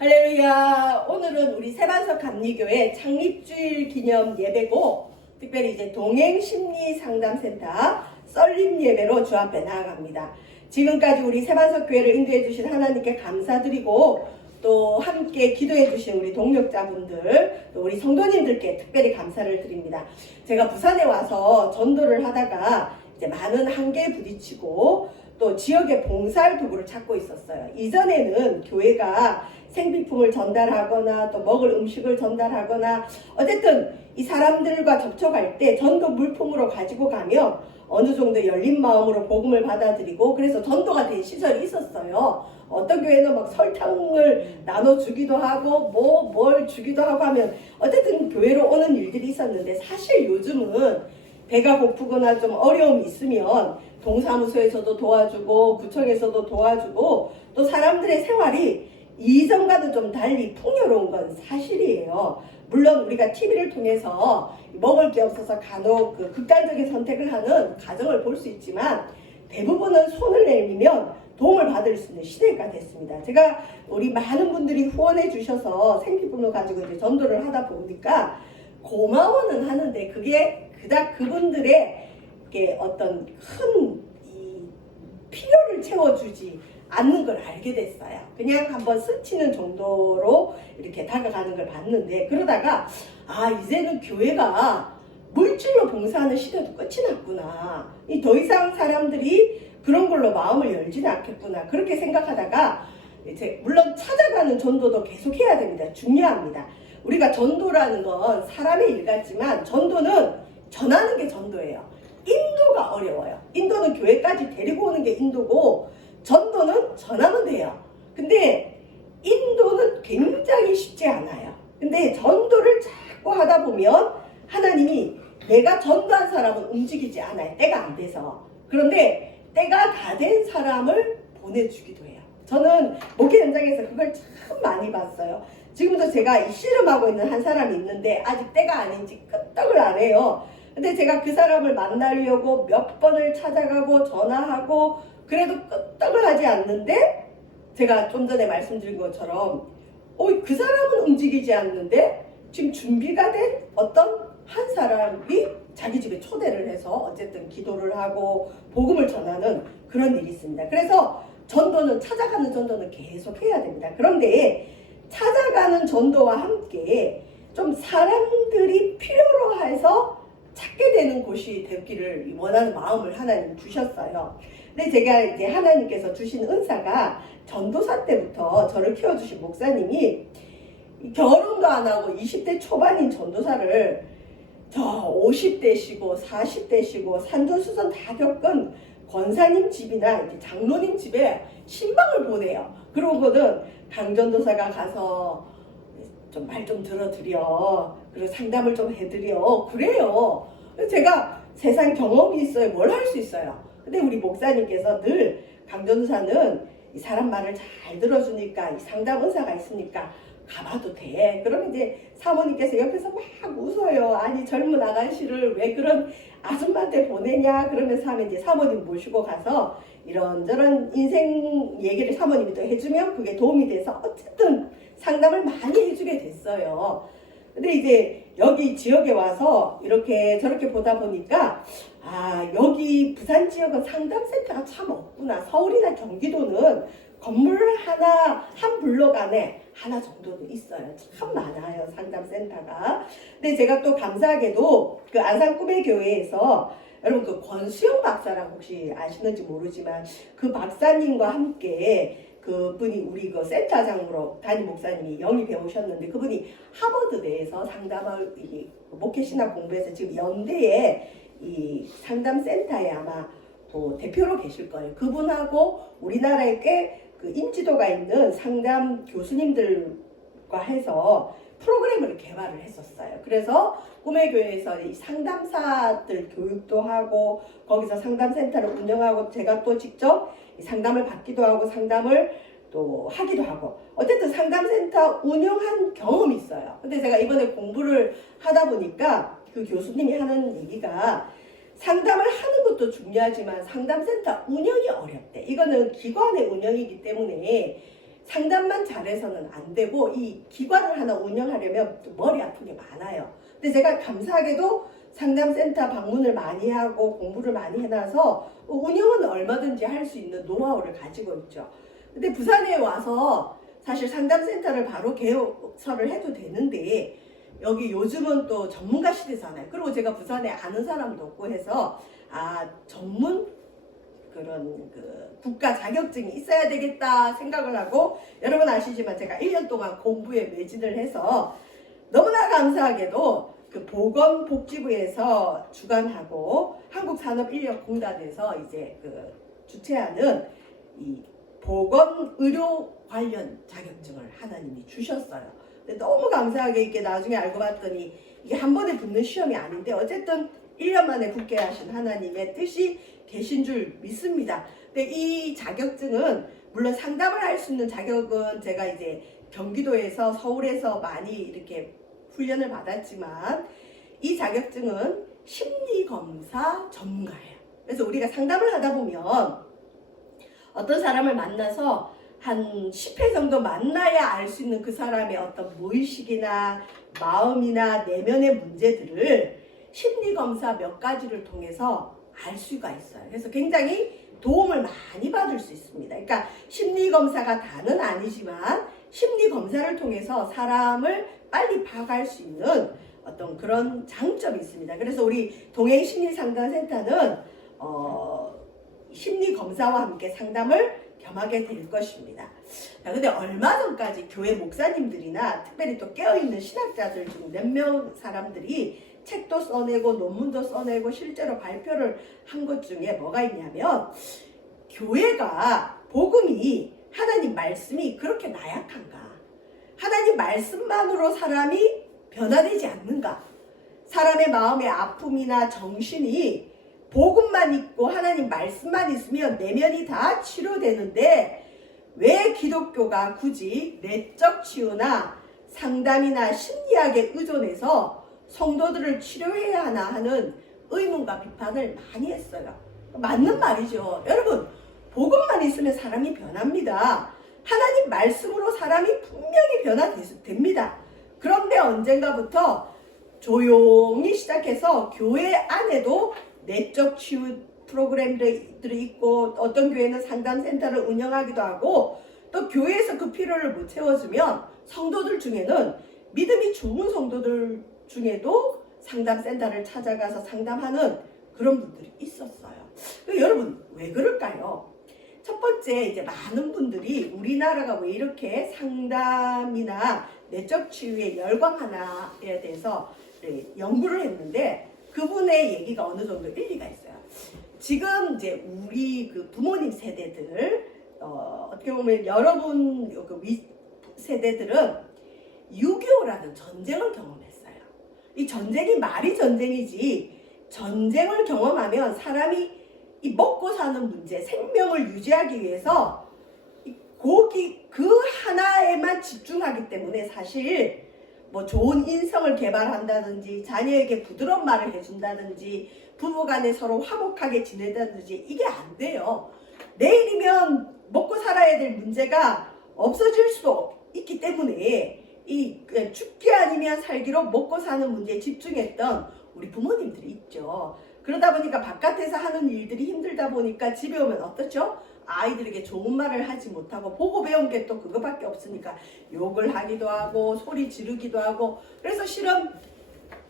할렐루야. 오늘은 우리 세반석 감리교회 창립주일 기념 예배고, 특별히 이제 동행심리상담센터 썰림 예배로 주 앞에 나아갑니다. 지금까지 우리 세반석 교회를 인도해 주신 하나님께 감사드리고, 또 함께 기도해 주신 우리 동력자분들, 또 우리 성도님들께 특별히 감사를 드립니다. 제가 부산에 와서 전도를 하다가 이제 많은 한계에 부딪히고, 또 지역의 봉사할 도구를 찾고 있었어요. 이전에는 교회가 생비품을 전달하거나 또 먹을 음식을 전달하거나, 어쨌든 이 사람들과 접촉할 때 전도 물품으로 가지고 가면 어느 정도 열린 마음으로 복음을 받아들이고, 그래서 전도가 된 시절이 있었어요. 어떤 교회는 막 설탕을 나눠주기도 하고 뭘 주기도 하고 하면 어쨌든 교회로 오는 일들이 있었는데, 사실 요즘은 배가 고프거나 좀 어려움이 있으면 동사무소에서도 도와주고 구청에서도 도와주고, 또 사람들의 생활이 이전과는 좀 달리 풍요로운 건 사실이에요. 물론 우리가 TV를 통해서 먹을 게 없어서 간혹 극단적인 선택을 하는 가정을 볼 수 있지만, 대부분은 손을 내밀면 도움을 받을 수 있는 시대가 됐습니다. 제가 우리 많은 분들이 후원해 주셔서 생기품을 가지고 이제 전도를 하다 보니까 고마워는 하는데, 그게 그닥 그분들의 어떤 큰 필요를 채워주지 않는 걸 알게 됐어요. 그냥 한번 스치는 정도로 이렇게 다가가는 걸 봤는데, 그러다가 이제는 교회가 물질로 봉사하는 시대도 끝이 났구나. 더 이상 사람들이 그런 걸로 마음을 열지는 않겠구나. 그렇게 생각하다가 이제 물론 찾아가는 전도도 계속 해야 됩니다. 중요합니다. 우리가 전도라는 건 사람의 일 같지만, 전도는 전하는 게 전도예요. 인도가 어려워요. 인도는 교회까지 데리고 오는 게 인도고, 전도는 전하면 돼요. 근데 인도는 굉장히 쉽지 않아요. 근데 전도를 자꾸 하다 보면 하나님이 내가 전도한 사람은 움직이지 않아요. 때가 안 돼서. 그런데 때가 다 된 사람을 보내주기도 해요. 저는 목회 현장에서 그걸 참 많이 봤어요. 지금도 제가 이 씨름하고 있는 한 사람이 있는데 아직 때가 아닌지 끄떡을 안 해요. 근데 제가 그 사람을 만나려고 몇 번을 찾아가고 전화하고 그래도 끄떡을 하지 않는데, 제가 좀 전에 말씀드린 것처럼 그 사람은 움직이지 않는데 지금 준비가 된 어떤 한 사람이 자기 집에 초대를 해서 어쨌든 기도를 하고 복음을 전하는 그런 일이 있습니다. 그래서 전도는, 찾아가는 전도는 계속 해야 됩니다. 그런데 찾아가는 전도와 함께 좀 사람들이 필요로 해서 찾게 되는 곳이 되기를 원하는 마음을 하나님 주셨어요. 근데 제가 이제 하나님께서 주신 은사가, 전도사 때부터 저를 키워주신 목사님이 결혼도 안 하고 20대 초반인 전도사를 50대시고 40대시고 산전수전 다 겪은 권사님 집이나 이제 장로님 집에 신방을 보내요. 그러고는 강전도사가 가서 좀 말 좀 들어드려, 그리고 상담을 좀 해드려, 그래요. 제가 세상 경험이 있어요. 뭘 할 수 있어요. 근데 우리 목사님께서 늘 강전도사는 이 사람 말을 잘 들어주니까, 이 상담 의사가 있으니까 가봐도 돼. 그러면 이제 사모님께서 옆에서 막 웃어요. 아니, 젊은 아가씨를 왜 그런 아줌마한테 보내냐 그러면서 하면, 이제 사모님 모시고 가서 이런저런 인생 얘기를 사모님이 또 해주면 그게 도움이 돼서 어쨌든 상담을 많이 해주게 됐어요. 근데 이제 여기 지역에 와서 이렇게 저렇게 보다 보니까, 여기 부산 지역은 상담센터가 참 없구나. 서울이나 경기도는 건물 하나, 한 블록 안에 하나 정도는 있어요. 참 많아요, 상담센터가. 근데 제가 또 감사하게도 그 안산 꿈의 교회에서, 여러분 그 권수영 박사랑 혹시 아시는지 모르지만, 그 박사님과 함께 그분이 우리 그 센터장으로 담임 목사님이 영입해 오셨는데, 그분이 하버드 내에서 상담을 목회 신학 공부해서 지금 연대에 이 상담센터에 아마 또 대표로 계실 거예요. 그분하고 우리나라에 꽤 그 인지도가 있는 상담 교수님들과 해서 프로그램을 개발을 했었어요. 그래서 꿈의 교회에서 이 상담사들 교육도 하고, 거기서 상담센터를 운영하고, 제가 또 직접 상담을 받기도 하고 상담을 또 하기도 하고, 어쨌든 상담센터 운영한 경험이 있어요. 근데 제가 이번에 공부를 하다 보니까 그 교수님이 하는 얘기가, 상담을 하는 것도 중요하지만 상담센터 운영이 어렵대. 이거는 기관의 운영이기 때문에 상담만 잘해서는 안 되고 이 기관을 하나 운영하려면 또 머리 아픈 게 많아요. 근데 제가 감사하게도 상담센터 방문을 많이 하고 공부를 많이 해놔서 운영은 얼마든지 할 수 있는 노하우를 가지고 있죠. 근데 부산에 와서 사실 상담센터를 바로 개설을 해도 되는데 여기 요즘은 또 전문가 시대잖아요. 그리고 제가 부산에 아는 사람도 없고 해서 전문 그런 국가 자격증이 있어야 되겠다 생각을 하고, 여러분 아시지만 제가 1년 동안 공부에 매진을 해서 너무나 감사하게도 그 보건복지부에서 주관하고 한국산업인력공단에서 이제 주최하는 이 보건의료 관련 자격증을 하나님이 주셨어요. 근데 너무 감사하게 이렇게 나중에 알고 봤더니 이게 한 번에 붙는 시험이 아닌데 어쨌든 1년 만에 붙게 하신 하나님의 뜻이 계신 줄 믿습니다. 근데 이 자격증은 물론 상담을 할 수 있는 자격은 제가 이제 경기도에서 서울에서 많이 이렇게 훈련을 받았지만 이 자격증은 심리검사 전문가예요. 그래서 우리가 상담을 하다 보면 어떤 사람을 만나서 한 10회 정도 만나야 알 수 있는 그 사람의 어떤 무의식이나 마음이나 내면의 문제들을 심리검사 몇 가지를 통해서 알 수가 있어요. 그래서 굉장히 도움을 많이 받을 수 있습니다. 그러니까 심리검사가 다는 아니지만 심리검사를 통해서 사람을 빨리 파악할 수 있는 어떤 그런 장점이 있습니다. 그래서 우리 동행심리상담센터는 심리검사와 함께 상담을 겸하게 될 것입니다. 자, 근데 얼마 전까지 교회 목사님들이나 특별히 또 깨어있는 신학자들 중 몇 명 사람들이 책도 써내고 논문도 써내고 실제로 발표를 한 것 중에 뭐가 있냐면, 교회가 복음이 하나님 말씀이 그렇게 나약한가? 하나님 말씀만으로 사람이 변화되지 않는가? 사람의 마음의 아픔이나 정신이 복음만 있고 하나님 말씀만 있으면 내면이 다 치료되는데 왜 기독교가 굳이 내적 치유나 상담이나 심리학에 의존해서 성도들을 치료해야 하나 하는 의문과 비판을 많이 했어요. 맞는 말이죠. 여러분, 복음만 있으면 사람이 변합니다. 하나님 말씀으로 사람이 분명히 변화됩니다. 그런데 언젠가부터 조용히 시작해서 교회 안에도 내적 치유 프로그램들이 있고, 어떤 교회는 상담센터를 운영하기도 하고, 또 교회에서 그 필요를 못 채워주면 성도들 중에는 믿음이 좋은 성도들 중에도 상담센터를 찾아가서 상담하는 그런 분들이 있었어요. 여러분, 왜 그럴까요? 첫 번째, 이제 많은 분들이 우리나라가 왜 이렇게 상담이나 내적 치유에 열광하나에 대해서 연구를 했는데, 그분의 얘기가 어느 정도 일리가 있어요. 지금 이제 우리 부모님 세대들, 어떻게 보면 여러분 세대들은 6.25라는 전쟁을 경험했어요. 이 전쟁이 말이 전쟁이지, 전쟁을 경험하면 사람이 이 먹고 사는 문제, 생명을 유지하기 위해서 그 하나에만 집중하기 때문에 사실 뭐 좋은 인성을 개발한다든지, 자녀에게 부드러운 말을 해준다든지, 부부간에 서로 화목하게 지내다든지 이게 안 돼요. 내일이면 먹고 살아야 될 문제가 없어질 수 있기 때문에 죽기 아니면 살기로 먹고 사는 문제에 집중했던 우리 부모님들이 있죠. 그러다 보니까 바깥에서 하는 일들이 힘들다 보니까 집에 오면 어떻죠? 아이들에게 좋은 말을 하지 못하고 보고 배운 게 또 그거밖에 없으니까 욕을 하기도 하고 소리 지르기도 하고, 그래서 실은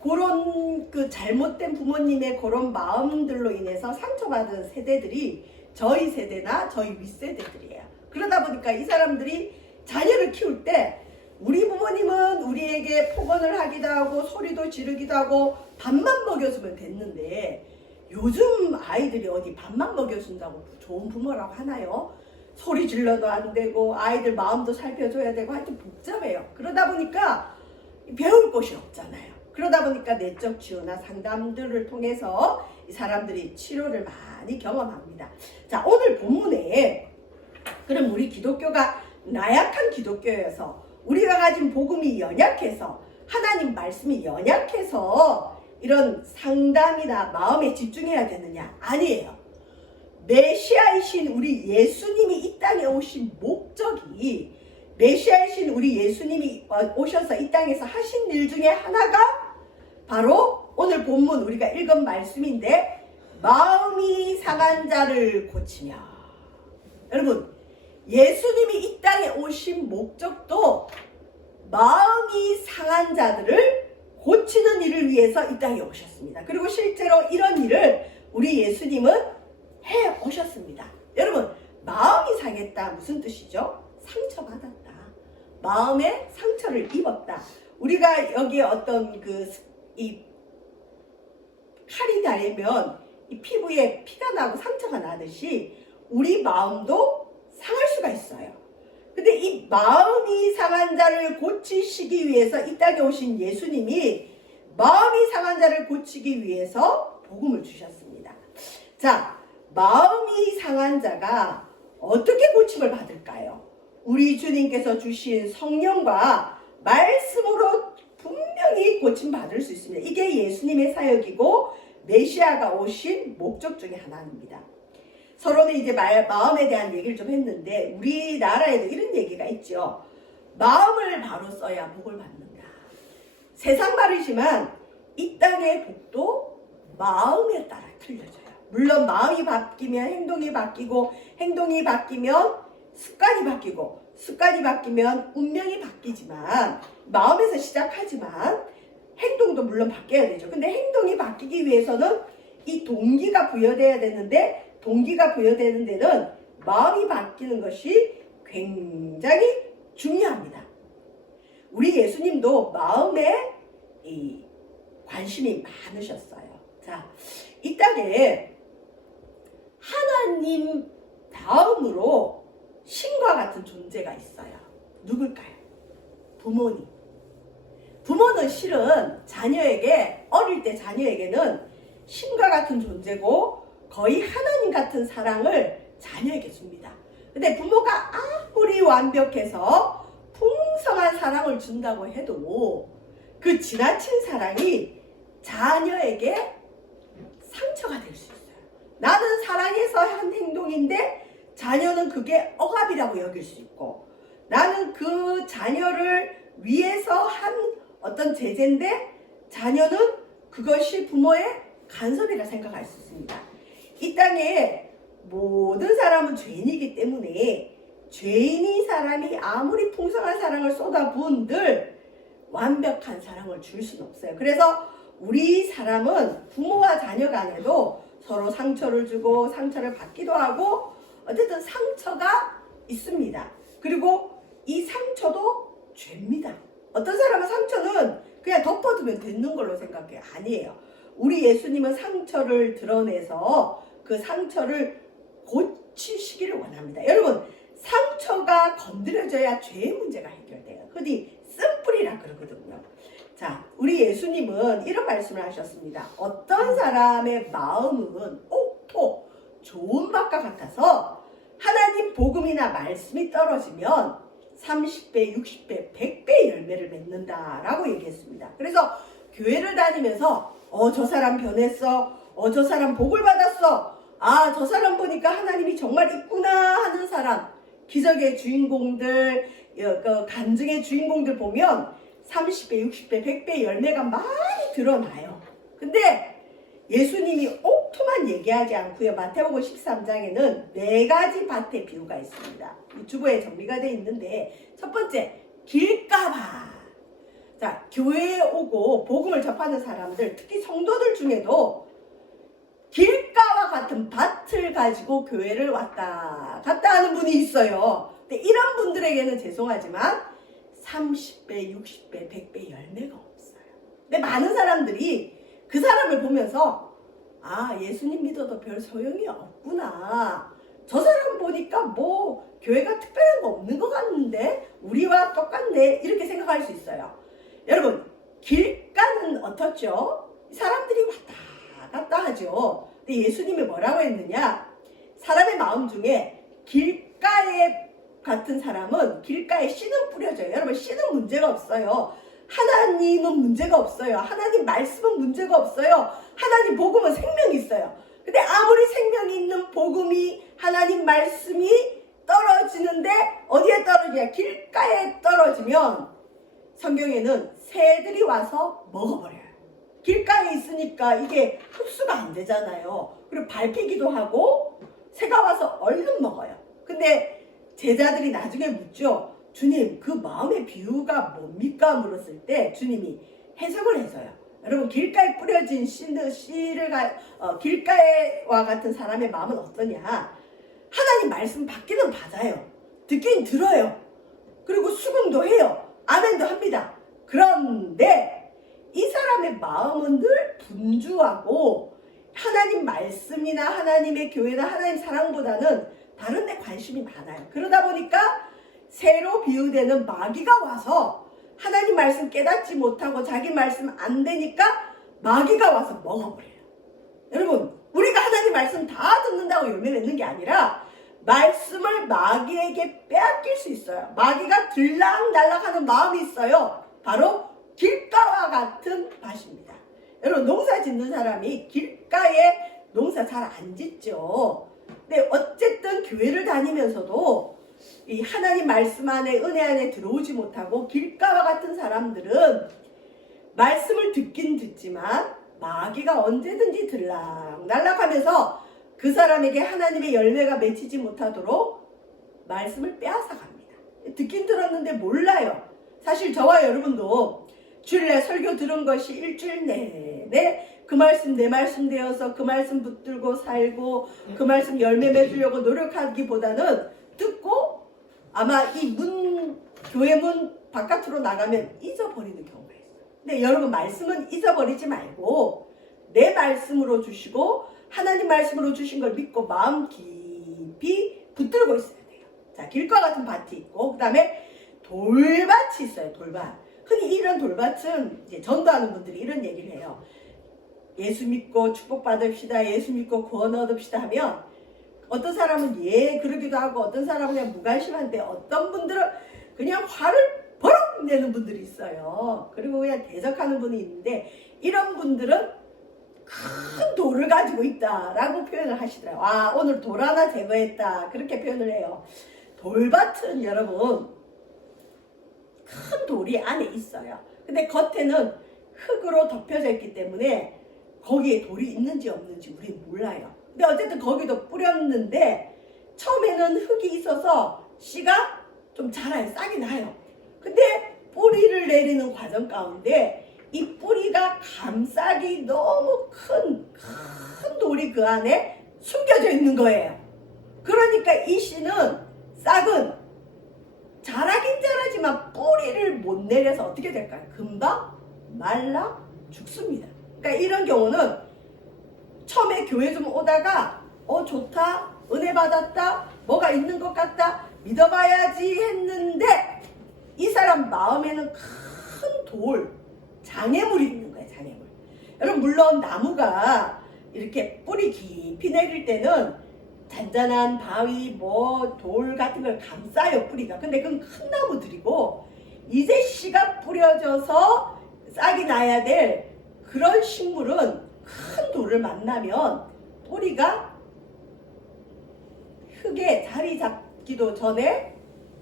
그런 잘못된 부모님의 그런 마음들로 인해서 상처받은 세대들이 저희 세대나 저희 윗세대들이에요. 그러다 보니까 이 사람들이 자녀를 키울 때 우리 부모님은 우리에게 폭언을 하기도 하고 소리도 지르기도 하고 밥만 먹여주면 됐는데, 요즘 아이들이 어디 밥만 먹여준다고 좋은 부모라고 하나요? 소리 질러도 안 되고 아이들 마음도 살펴줘야 되고 하여튼 복잡해요. 그러다 보니까 배울 곳이 없잖아요. 그러다 보니까 내적 치유나 상담들을 통해서 이 사람들이 치료를 많이 경험합니다. 자, 오늘 본문에 그럼 우리 기독교가 나약한 기독교여서, 우리가 가진 복음이 연약해서, 하나님 말씀이 연약해서 이런 상담이나 마음에 집중해야 되느냐? 아니에요. 메시아이신 우리 예수님이 이 땅에 오신 목적이 메시아이신 우리 예수님이 오셔서 이 땅에서 하신 일 중에 하나가 바로 오늘 본문 우리가 읽은 말씀인데, 마음이 상한 자를 고치며. 여러분, 예수님이 이 땅에 오신 목적도 마음이 상한 자들을 고치는 일을 위해서 이 땅에 오셨습니다. 그리고 실제로 이런 일을 우리 예수님은 해 오셨습니다. 여러분, 마음이 상했다 무슨 뜻이죠? 상처받았다. 마음에 상처를 입었다. 우리가 여기에 어떤 이 칼이 닿으면 이 피부에 피가 나고 상처가 나듯이 우리 마음도 상할 수가 있어요. 근데 이 마음이 상한 자를 고치시기 위해서 이 땅에 오신 예수님이 마음이 상한 자를 고치기 위해서 복음을 주셨습니다. 자, 마음이 상한 자가 어떻게 고침을 받을까요? 우리 주님께서 주신 성령과 말씀으로 분명히 고침받을 수 있습니다. 이게 예수님의 사역이고 메시아가 오신 목적 중에 하나입니다. 서로는 이제 마음에 대한 얘기를 좀 했는데, 우리나라에도 이런 얘기가 있죠. 마음을 바로 써야 복을 받는다. 세상 말이지만 이 땅의 복도 마음에 따라 틀려져요. 물론 마음이 바뀌면 행동이 바뀌고, 행동이 바뀌면 습관이 바뀌고, 습관이 바뀌면 운명이 바뀌지만, 마음에서 시작하지만 행동도 물론 바뀌어야 되죠. 근데 행동이 바뀌기 위해서는 이 동기가 부여돼야 되는데, 동기가 부여되는 데는 마음이 바뀌는 것이 굉장히 중요합니다. 우리 예수님도 마음에 이 관심이 많으셨어요. 자, 이 땅에 하나님 다음으로 신과 같은 존재가 있어요. 누굴까요? 부모님. 부모는 실은 자녀에게, 어릴 때 자녀에게는 신과 같은 존재고 거의 하나님 같은 사랑을 자녀에게 줍니다. 근데 부모가 아무리 완벽해서 풍성한 사랑을 준다고 해도 그 지나친 사랑이 자녀에게 상처가 될 수 있어요. 나는 사랑해서 한 행동인데 자녀는 그게 억압이라고 여길 수 있고, 나는 그 자녀를 위해서 한 어떤 제재인데 자녀는 그것이 부모의 간섭이라 생각할 수 있습니다. 이 땅에 모든 사람은 죄인이기 때문에 죄인인 사람이 아무리 풍성한 사랑을 쏟아부은들 완벽한 사랑을 줄 수는 없어요. 그래서 우리 사람은 부모와 자녀 간에도 서로 상처를 주고 상처를 받기도 하고, 어쨌든 상처가 있습니다. 그리고 이 상처도 죄입니다. 어떤 사람은 상처는 그냥 덮어두면 되는 걸로 생각해요. 아니에요. 우리 예수님은 상처를 드러내서 그 상처를 고치시기를 원합니다. 여러분, 상처가 건드려져야 죄의 문제가 해결돼요. 흔히 쓴뿌리라 그러거든요. 자, 우리 예수님은 이런 말씀을 하셨습니다. 어떤 사람의 마음은 옥토, 좋은 밭과 같아서 하나님 복음이나 말씀이 떨어지면 30배, 60배, 100배 열매를 맺는다라고 얘기했습니다. 그래서 교회를 다니면서 저 사람 변했어, 저 사람 복을 받았어, 저 사람 보니까 하나님이 정말 있구나 하는 사람, 기적의 주인공들, 간증의 주인공들 보면 30배, 60배, 100배 열매가 많이 드러나요. 근데 예수님이 옥토만 얘기하지 않고요. 마태복음 13장에는 4가지 밭의 비유가 있습니다. 유튜브에 정리가 되어 있는데, 첫 번째, 길가밭. 자, 교회에 오고 복음을 접하는 사람들, 특히 성도들 중에도 길가와 같은 밭을 가지고 교회를 왔다 갔다 하는 분이 있어요. 근데 이런 분들에게는 죄송하지만 30배, 60배, 100배 열매가 없어요. 근데 많은 사람들이 그 사람을 보면서 예수님 믿어도 별 소용이 없구나, 저 사람 보니까 뭐 교회가 특별한 거 없는 것 같는데 우리와 똑같네, 이렇게 생각할 수 있어요. 여러분, 길가는 어떻죠? 사람들이 왔다 갔다 하죠. 근데 예수님이 뭐라고 했느냐? 사람의 마음 중에 길가에 같은 사람은 길가에 씨는 뿌려져요. 여러분, 씨는 문제가 없어요. 하나님은 문제가 없어요. 하나님 말씀은 문제가 없어요. 하나님 복음은 생명이 있어요. 근데 아무리 생명이 있는 복음이, 하나님 말씀이 떨어지는데 어디에 떨어지냐? 길가에 떨어지면 성경에는 새들이 와서 먹어버려요. 길가에 있으니까 이게 흡수가 안 되잖아요. 그리고 밟히기도 하고 새가 와서 얼른 먹어요. 근데 제자들이 나중에 묻죠. 주님, 그 마음의 비유가 뭡니까? 물었을 때 주님이 해석을 해서요. 여러분, 길가에 뿌려진 길가에와 같은 사람의 마음은 어떠냐? 하나님 말씀 받기는 받아요. 듣긴 들어요. 그리고 수긍도 해요. 아멘도 합니다. 그런데 이 사람의 마음은 늘 분주하고 하나님 말씀이나 하나님의 교회나 하나님 사랑보다는 다른 데 관심이 많아요. 그러다 보니까 새로 비유되는 마귀가 와서 하나님 말씀 깨닫지 못하고 자기 말씀 안 되니까 마귀가 와서 먹어버려요. 여러분, 우리가 하나님 말씀 다 듣는다고 열매 맺는 게 아니라 말씀을 마귀에게 빼앗길 수 있어요. 마귀가 들락날락하는 마음이 있어요. 바로 길가와 같은 밭입니다. 여러분, 농사 짓는 사람이 길가에 농사 잘 안 짓죠. 근데 어쨌든 교회를 다니면서도 이 하나님 말씀 안에, 은혜 안에 들어오지 못하고 길가와 같은 사람들은 말씀을 듣긴 듣지만 마귀가 언제든지 들락날락하면서 그 사람에게 하나님의 열매가 맺히지 못하도록 말씀을 빼앗아 갑니다. 듣긴 들었는데 몰라요. 사실 저와 여러분도 주일날 설교 들은 것이 일주일 내내 그 말씀 내 말씀 되어서 그 말씀 붙들고 살고 그 말씀 열매 맺으려고 노력하기보다는 듣고 아마 이 교회 문 바깥으로 나가면 잊어버리는 경우가 있어요. 근데 여러분, 말씀은 잊어버리지 말고 내 말씀으로 주시고 하나님 말씀으로 주신 걸 믿고 마음 깊이 붙들고 있어야 돼요. 자, 길과 같은 밭이 있고, 그 다음에 돌밭이 있어요. 돌밭. 흔히 이런 돌밭은 이제 전도하는 분들이 이런 얘기를 해요. 예수 믿고 축복받읍시다, 예수 믿고 구원 얻읍시다 하면 어떤 사람은 그러기도 하고 어떤 사람은 그냥 무관심한데 어떤 분들은 그냥 화를 버럭 내는 분들이 있어요. 그리고 그냥 대적하는 분이 있는데 이런 분들은 큰 돌을 가지고 있다라고 표현을 하시더라고요. 아, 오늘 돌 하나 제거했다, 그렇게 표현을 해요. 돌밭은 여러분 큰 돌이 안에 있어요. 근데 겉에는 흙으로 덮여져 있기 때문에 거기에 돌이 있는지 없는지 우리는 몰라요. 근데 어쨌든 거기도 뿌렸는데 처음에는 흙이 있어서 씨가 좀 자라요. 싹이 나요. 근데 뿌리를 내리는 과정 가운데 이 뿌리가 감싸기 너무 큰 돌이 그 안에 숨겨져 있는 거예요. 그러니까 이 씨는, 싹은 자라긴 자라지만 뿌리를 못 내려서 어떻게 될까요? 금방 말라 죽습니다. 그러니까 이런 경우는 처음에 교회 좀 오다가 좋다, 은혜 받았다, 뭐가 있는 것 같다, 믿어봐야지 했는데 이 사람 마음에는 큰 돌, 장애물이 있는 거예요. 장애물. 여러분, 물론 나무가 이렇게 뿌리 깊이 내릴 때는 잔잔한 바위, 돌 같은 걸 감싸요, 뿌리가. 근데 그건 큰 나무들이고 이제 씨가 뿌려져서 싹이 나야 될 그런 식물은 큰 돌을 만나면 뿌리가 흙에 자리 잡기도 전에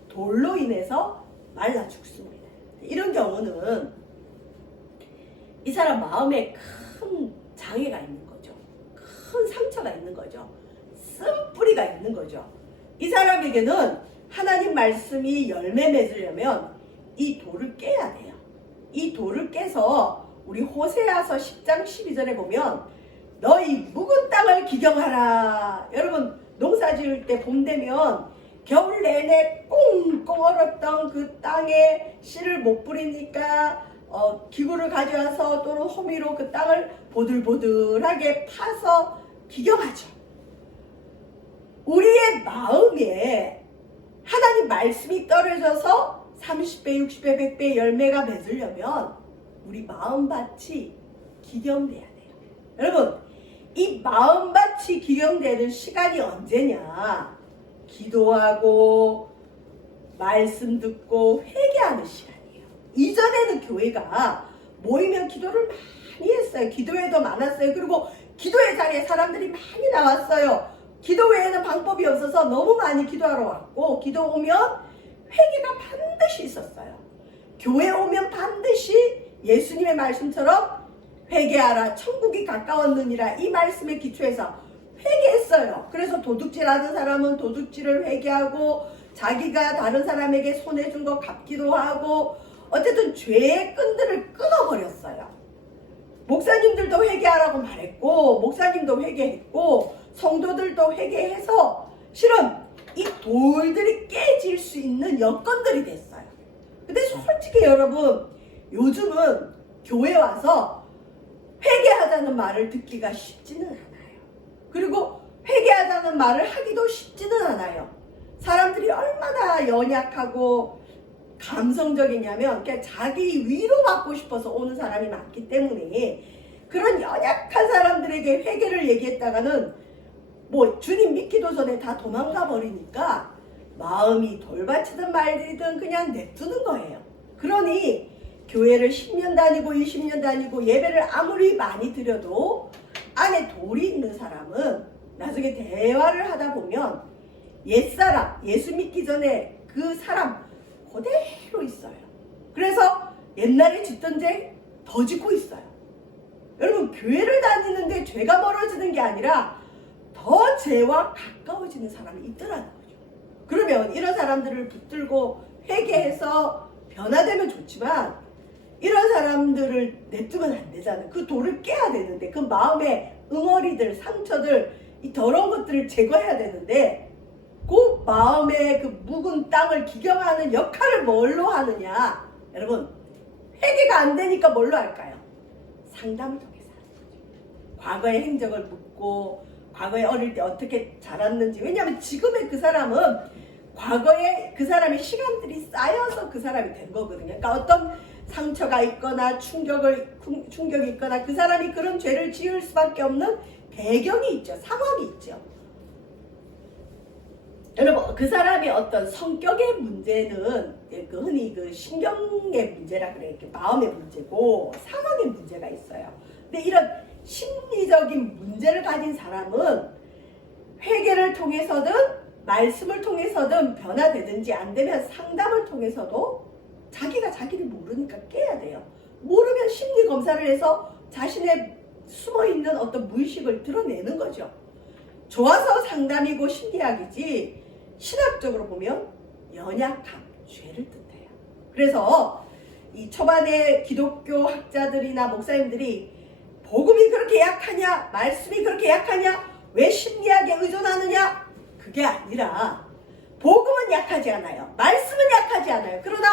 돌로 인해서 말라 죽습니다. 이런 경우는 이 사람 마음에 큰 장애가 있는 거죠. 큰 상처가 있는 거죠. 쓴뿌리가 있는 거죠. 이 사람에게는 하나님 말씀이 열매 맺으려면 이 돌을 깨야 돼요. 이 돌을 깨서 우리 호세아서 10장 12절에 보면 너희 묵은 땅을 기경하라. 여러분, 농사 지을 때 봄 되면 겨울 내내 꽁꽁 얼었던 그 땅에 씨를 못 뿌리니까 기구를 가져와서 또는 호미로 그 땅을 보들보들하게 파서 기경하죠. 우리의 마음에 하나님 말씀이 떨어져서 30배, 60배, 100배 열매가 맺으려면 우리 마음밭이 기경돼야 돼요. 여러분, 이 마음밭이 기경되는 시간이 언제냐? 기도하고 말씀 듣고 회개하는 시간이에요. 이전에는 교회가 모이면 기도를 많이 했어요. 기도회도 많았어요. 그리고 기도회 자리에 사람들이 많이 나왔어요. 기도 외에는 방법이 없어서 너무 많이 기도하러 왔고, 기도 오면 회개가 반드시 있었어요. 교회 오면 반드시 예수님의 말씀처럼 회개하라 천국이 가까웠느니라 이 말씀에 기초해서 회개했어요. 그래서 도둑질하는 사람은 도둑질을 회개하고, 자기가 다른 사람에게 손해준 거 갚기도 하고, 어쨌든 죄의 끈들을 끊어버렸어요. 목사님들도 회개하라고 말했고, 목사님도 회개했고, 성도들도 회개해서 실은 이 돌들이 깨질 수 있는 여건들이 됐어요. 근데 솔직히 여러분, 요즘은 교회 와서 회개하자는 말을 듣기가 쉽지는 않아요. 그리고 회개하자는 말을 하기도 쉽지는 않아요. 사람들이 얼마나 연약하고 감성적이냐면 그냥 자기 위로받고 싶어서 오는 사람이 많기 때문에, 그런 연약한 사람들에게 회개를 얘기했다가는 뭐 주님 믿기도 전에 다 도망가 버리니까 마음이 돌받치든 말리든 그냥 냅두는 거예요. 그러니 교회를 10년 다니고 20년 다니고 예배를 아무리 많이 드려도 안에 돌이 있는 사람은 나중에 대화를 하다 보면 옛사람, 예수 믿기 전에 그 사람 그대로 있어요. 그래서 옛날에 짓던 죄 더 짓고 있어요. 여러분, 교회를 다니는데 죄가 멀어지는 게 아니라 더 죄와 가까워지는 사람이 있더라는 거죠. 그러면 이런 사람들을 붙들고 회개해서 변화되면 좋지만, 이런 사람들을 냅두면 안 되잖아요. 그 돌을 깨야 되는데, 그 마음의 응어리들, 상처들, 이 더러운 것들을 제거해야 되는데, 그 마음의 그 묵은 땅을 기경하는 역할을 뭘로 하느냐? 여러분, 회개가 안 되니까 뭘로 할까요? 상담을 통해서 하는 거죠. 과거의 행적을 묻고, 과거에 어릴 때 어떻게 자랐는지. 왜냐하면 지금의 그 사람은 과거에 그 사람의 시간들이 쌓여서 그 사람이 된 거거든요. 그러니까 어떤 상처가 있거나 충격이 있거나 그 사람이 그런 죄를 지을 수밖에 없는 배경이 있죠. 상황이 있죠. 여러분, 그 사람의 어떤 성격의 문제는 흔히 그 신경의 문제라 그래요. 이렇게 마음의 문제고 상황의 문제가 있어요. 근데 이런 심리적인 문제를 가진 사람은 회개를 통해서든 말씀을 통해서든 변화되든지, 안 되면 상담을 통해서도 자기가 자기를 모르니까 깨야 돼요. 모르면 심리 검사를 해서 자신의 숨어있는 어떤 무의식을 드러내는 거죠. 좋아서 상담이고 심리학이지, 신학적으로 보면 연약함, 죄를 뜻해요. 그래서 이 초반에 기독교 학자들이나 목사님들이 복음이 그렇게 약하냐, 말씀이 그렇게 약하냐, 왜 심리학에 의존하느냐, 그게 아니라 복음은 약하지 않아요. 말씀은 약하지 않아요. 그러나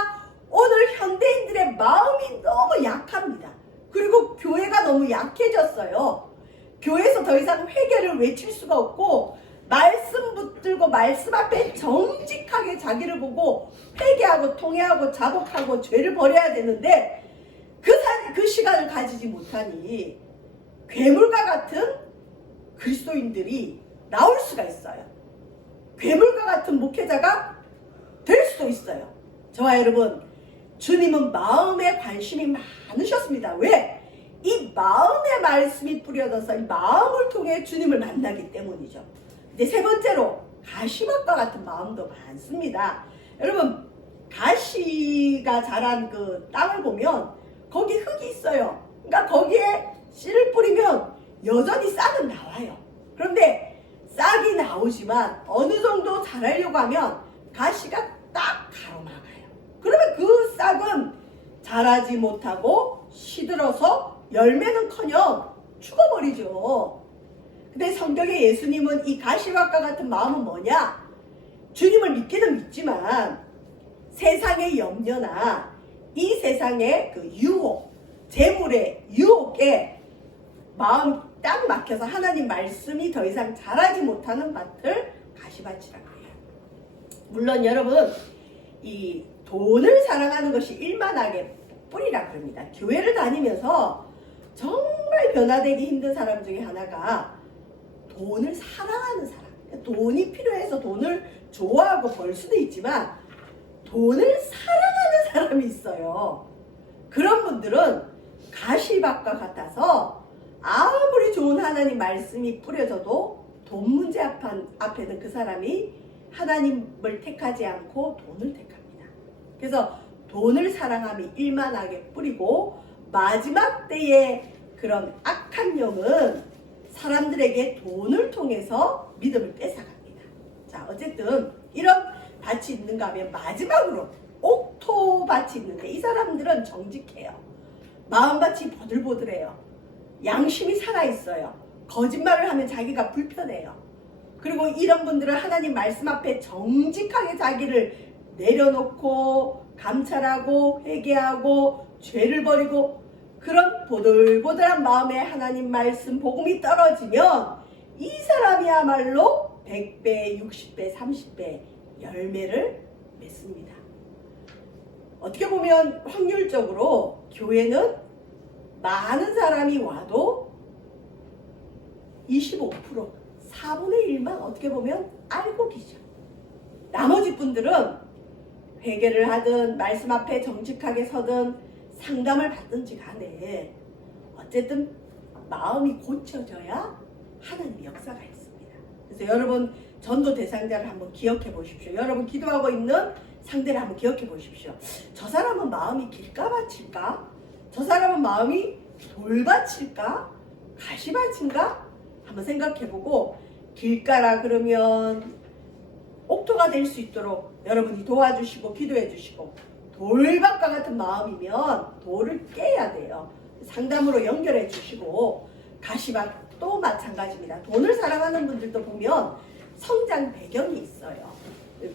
오늘 현대인들의 마음이 너무 약합니다. 그리고 교회가 너무 약해졌어요. 교회에서 더 이상 회개를 외칠 수가 없고, 말씀 붙들고 말씀 앞에 정직하게 자기를 보고 회개하고 통회하고 자복하고 죄를 버려야 되는데, 그 시간을 가지지 못하니 괴물과 같은 그리스도인들이 나올 수가 있어요. 괴물과 같은 목회자가 될 수도 있어요. 저와 여러분, 주님은 마음에 관심이 많으셨습니다. 왜? 이 마음의 말씀이 뿌려져서 이 마음을 통해 주님을 만나기 때문이죠. 근데 세 번째로, 가시밭과 같은 마음도 많습니다. 여러분, 가시가 자란 그 땅을 보면 거기 흙이 있어요. 그러니까 거기에 씨를 뿌리면 여전히 싹은 나와요. 그런데 싹이 나오지만 어느 정도 자라려고 하면 가시가 딱 가로막아요. 그러면 그 싹은 자라지 못하고 시들어서 열매는커녕 죽어버리죠. 근데 성경의 예수님은 이 가시밭과 같은 마음은 뭐냐? 주님을 믿기는 믿지만 세상의 염려나 이 세상의 그 유혹, 재물의 유혹에 마음이 딱 막혀서 하나님 말씀이 더 이상 자라지 못하는 밭을 가시밭이라고 해요. 물론 여러분, 이 돈을 사랑하는 것이 일만하게 뿌리라 그럽니다. 교회를 다니면서 정말 변화되기 힘든 사람 중에 하나가 돈을 사랑하는 사람. 돈이 필요해서 돈을 좋아하고 벌 수도 있지만 돈을 사랑하는 사람이 있어요. 그런 분들은 가시밭과 같아서 아무리 좋은 하나님 말씀이 뿌려져도 돈 문제 앞에는 그 사람이 하나님을 택하지 않고 돈을 택합니다. 그래서 돈을 사랑함이 일만하게 뿌리고 마지막 때에 그런 악한 영은 사람들에게 돈을 통해서 믿음을 뺏어갑니다. 자, 어쨌든 이런 밭이 있는가 하면 마지막으로 옥토밭이 있는데 이 사람들은 정직해요. 마음밭이 보들보들해요. 양심이 살아있어요. 거짓말을 하면 자기가 불편해요. 그리고 이런 분들은 하나님 말씀 앞에 정직하게 자기를 내려놓고 감찰하고 회개하고 죄를 버리고 그런 보들보들한 마음에 하나님 말씀 복음이 떨어지면 이 사람이야말로 100배, 60배, 30배 열매를 맺습니다. 어떻게 보면 확률적으로 교회는 많은 사람이 와도 25%, 4분의 1만 어떻게 보면 알고 계셔. 나머지 분들은 회개를 하든 말씀 앞에 정직하게 서든 상담을 받든지 간에 어쨌든 마음이 고쳐져야 하나님의 역사가 있습니다. 그래서 여러분 전도 대상자를 한번 기억해 보십시오. 여러분 기도하고 있는 상대를 한번 기억해 보십시오. 저 사람은 마음이 길가밭일까? 저 사람은 마음이 돌밭일까? 가시밭인가? 한번 생각해 보고 길가라 그러면 옥토가 될 수 있도록 여러분이 도와주시고 기도해 주시고 돌밭과 같은 마음이면 돌을 깨야 돼요. 상담으로 연결해 주시고 가시밭도 마찬가지입니다. 돈을 사랑하는 분들도 보면 성장 배경이 있어요.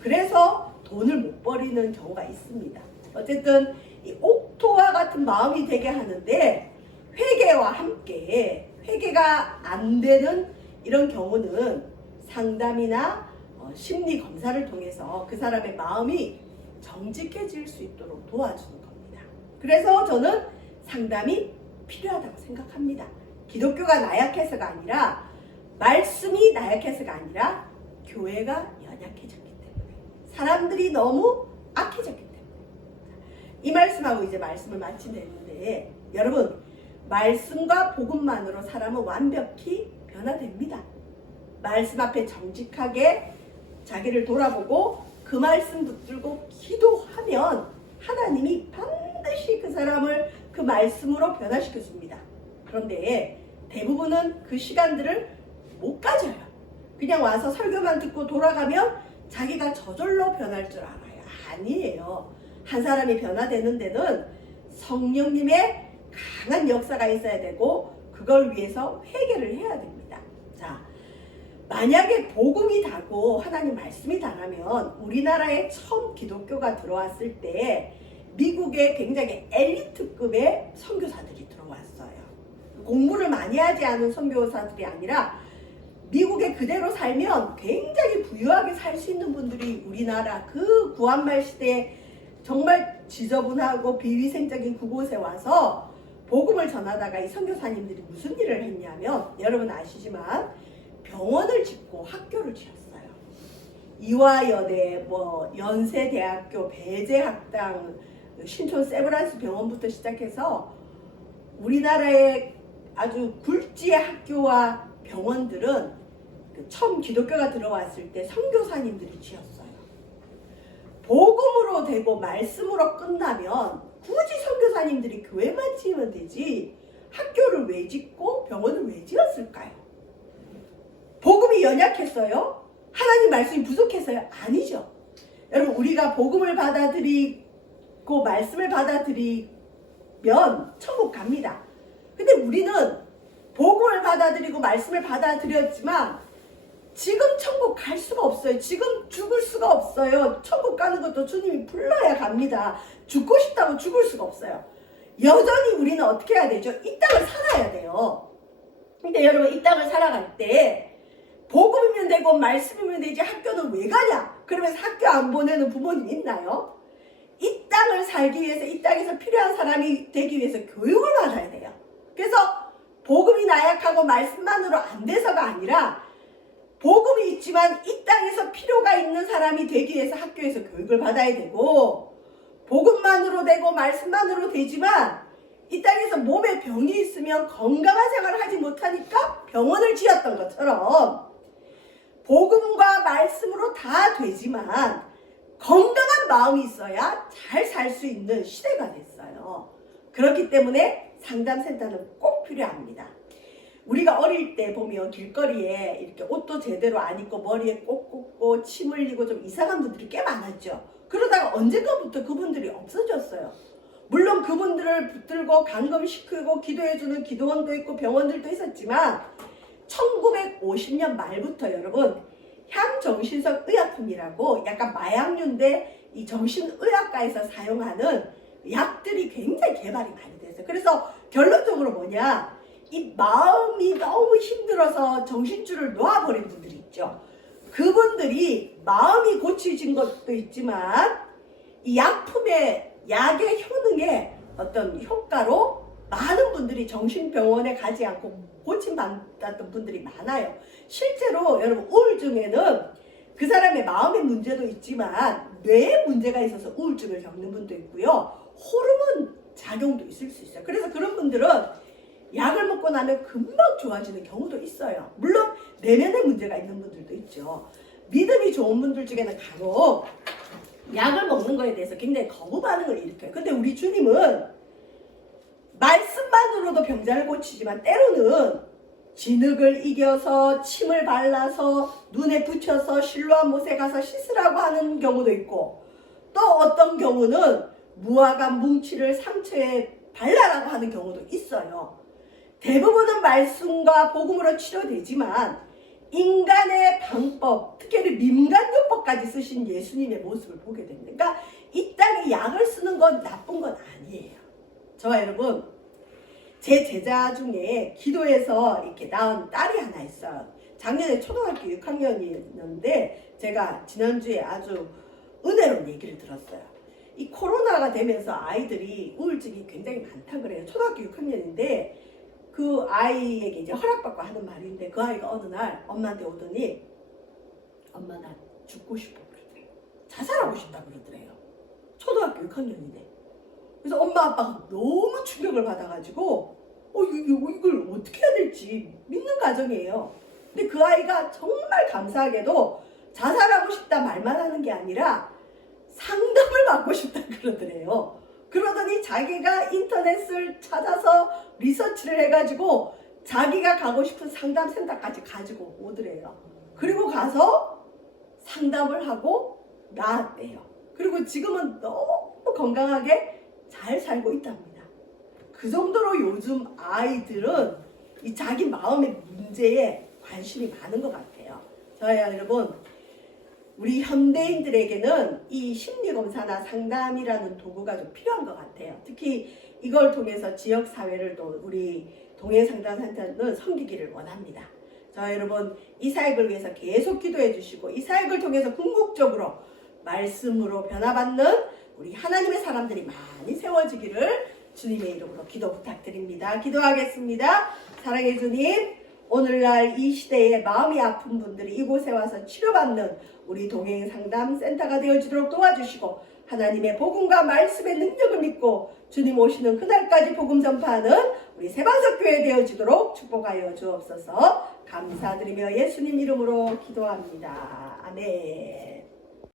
그래서 돈을 못 버리는 경우가 있습니다. 어쨌든 이 옥토와 같은 마음이 되게 하는데 회개와 함께 회개가 안 되는 이런 경우는 상담이나 심리 검사를 통해서 그 사람의 마음이 정직해질 수 있도록 도와주는 겁니다. 그래서 저는 상담이 필요하다고 생각합니다. 기독교가 나약해서가 아니라 말씀이 나약해서가 아니라 교회가 연약해졌기 때문에 사람들이 너무 악해졌기 때문에 이 말씀하고 이제 말씀을 마치는데 여러분 말씀과 복음만으로 사람은 완벽히 변화됩니다. 말씀 앞에 정직하게 자기를 돌아보고 그 말씀 붙들고 기도하면 하나님이 반드시 그 사람을 그 말씀으로 변화시켜 줍니다. 그런데 대부분은 그 시간들을 못 가져요. 그냥 와서 설교만 듣고 돌아가면 자기가 저절로 변할 줄 알아요. 아니에요. 한 사람이 변화되는 데는 성령님의 강한 역사가 있어야 되고 그걸 위해서 회개를 해야 됩니다. 자, 만약에 복음이 다고 하나님 말씀이 다라면 우리나라에 처음 기독교가 들어왔을 때 미국에 굉장히 엘리트급의 선교사들이 들어왔어요. 공부를 많이 하지 않은 선교사들이 아니라 미국에 그대로 살면 굉장히 부유하게 살 수 있는 분들이 우리나라 그 구한말 시대에 정말 지저분하고 비위생적인 그곳에 와서 복음을 전하다가 이 선교사님들이 무슨 일을 했냐면 여러분 아시지만 병원을 짓고 학교를 지었어요. 이화여대, 연세대학교, 배재학당, 신촌 세브란스 병원부터 시작해서 우리나라의 아주 굴지의 학교와 병원들은 처음 기독교가 들어왔을 때 선교사님들이 지었어요. 복음으로 되고 말씀으로 끝나면 굳이 선교사님들이 교회만 지으면 되지 학교를 왜 짓고 병원을 왜 지었을까요? 복음이 연약했어요? 하나님 말씀이 부족했어요? 아니죠. 여러분 우리가 복음을 받아들이고 말씀을 받아들이면 천국 갑니다. 근데 우리는 복음을 받아들이고 말씀을 받아들였지만 지금 천국 갈 수가 없어요. 지금 죽을 수가 없어요. 천국 가는 것도 주님이 불러야 갑니다. 죽고 싶다고 죽을 수가 없어요. 여전히 우리는 어떻게 해야 되죠? 이 땅을 살아야 돼요. 근데 여러분 이 땅을 살아갈 때 복음이면 되고 말씀이면 되지 학교는 왜 가냐? 그러면서 학교 안 보내는 부모님 있나요? 이 땅을 살기 위해서 이 땅에서 필요한 사람이 되기 위해서 교육을 받아야 돼요. 그래서 복음이 나약하고 말씀만으로 안 돼서가 아니라 복음이 있지만 이 땅에서 필요가 있는 사람이 되기 위해서 학교에서 교육을 받아야 되고 복음만으로 되고 말씀만으로 되지만 이 땅에서 몸에 병이 있으면 건강한 생활을 하지 못하니까 병원을 지었던 것처럼 복음과 말씀으로 다 되지만 건강한 마음이 있어야 잘 살 수 있는 시대가 됐어요. 그렇기 때문에 상담센터는 꼭 필요합니다. 우리가 어릴 때 보면 길거리에 이렇게 옷도 제대로 안 입고 머리에 꼭 꽂고 침 흘리고 좀 이상한 분들이 꽤 많았죠. 그러다가 언젠가부터 그분들이 없어졌어요. 물론 그분들을 붙들고 감금시키고 기도해주는 기도원도 있고 병원들도 있었지만 1950년 말부터 여러분 향정신성 의약품이라고 약간 마약류인데 이 정신의학과에서 사용하는 약들이 굉장히 개발이 많이 됐어요. 그래서 결론적으로 뭐냐, 이 마음이 너무 힘들어서 정신줄을 놓아버린 분들이 있죠. 그분들이 마음이 고쳐진 것도 있지만 이 약의 효능에 어떤 효과로 많은 분들이 정신병원에 가지 않고 고침받았던 분들이 많아요. 실제로 여러분 우울증에는 그 사람의 마음의 문제도 있지만 뇌에 문제가 있어서 우울증을 겪는 분도 있고요. 호르몬 작용도 있을 수 있어요. 그래서 그런 분들은 약을 먹고 나면 금방 좋아지는 경우도 있어요. 물론 내면에 문제가 있는 분들도 있죠. 믿음이 좋은 분들 중에는 간혹 약을 먹는 거에 대해서 굉장히 거부 반응을 일으켜요. 근데 우리 주님은 말씀만으로도 병자를 고치지만 때로는 진흙을 이겨서 침을 발라서 눈에 붙여서 실로암 못에 가서 씻으라고 하는 경우도 있고, 또 어떤 경우는 무화과 뭉치를 상처에 발라라고 하는 경우도 있어요. 대부분은 말씀과 복음으로 치료되지만 인간의 방법, 특히 민간요법까지 쓰신 예수님의 모습을 보게 됩니다. 그러니까 이 땅에 약을 쓰는 건 나쁜 건 아니에요. 저와 여러분, 제 제자 중에 기도해서 이렇게 낳은 딸이 하나 있어요. 작년에 초등학교 6학년이었는데 제가 지난주에 아주 은혜로운 얘기를 들었어요. 이 코로나가 되면서 아이들이 우울증이 굉장히 많다 그래요. 초등학교 6학년인데 그 아이에게 이제 허락받고 하는 말인데 그 아이가 어느 날 엄마한테 오더니 엄마 나 죽고 싶어 그러더래요. 자살하고 싶다 그러더래요. 초등학교 6학년인데. 그래서 엄마 아빠가 너무 충격을 받아가지고 이걸 어떻게 해야 될지 믿는 가정이에요. 근데 그 아이가 정말 감사하게도 자살하고 싶다 말만 하는 게 아니라 상담을 받고 싶다 그러더래요. 그러더니 자기가 인터넷을 찾아서 리서치를 해가지고 자기가 가고 싶은 상담센터까지 가지고 오더래요. 그리고 가서 상담을 하고 나았대요. 그리고 지금은 너무 건강하게 잘 살고 있답니다. 그 정도로 요즘 아이들은 이 자기 마음의 문제에 관심이 많은 것 같아요. 저야 여러분, 우리 현대인들에게는 이 심리검사나 상담이라는 도구가 좀 필요한 것 같아요. 특히 이걸 통해서 지역사회를 또 우리 동행상담센터는 섬기기를 원합니다. 저 여러분, 이 사역을 위해서 계속 기도해 주시고 이 사역을 통해서 궁극적으로 말씀으로 변화받는 우리 하나님의 사람들이 많이 세워지기를 주님의 이름으로 기도 부탁드립니다. 기도하겠습니다. 사랑해 주님, 오늘날 이 시대에 마음이 아픈 분들이 이곳에 와서 치료받는 우리 동행상담센터가 되어지도록 도와주시고 하나님의 복음과 말씀의 능력을 믿고 주님 오시는 그날까지 복음 전파하는 우리 세방석교회 되어지도록 축복하여 주옵소서. 감사드리며 예수님 이름으로 기도합니다. 아멘.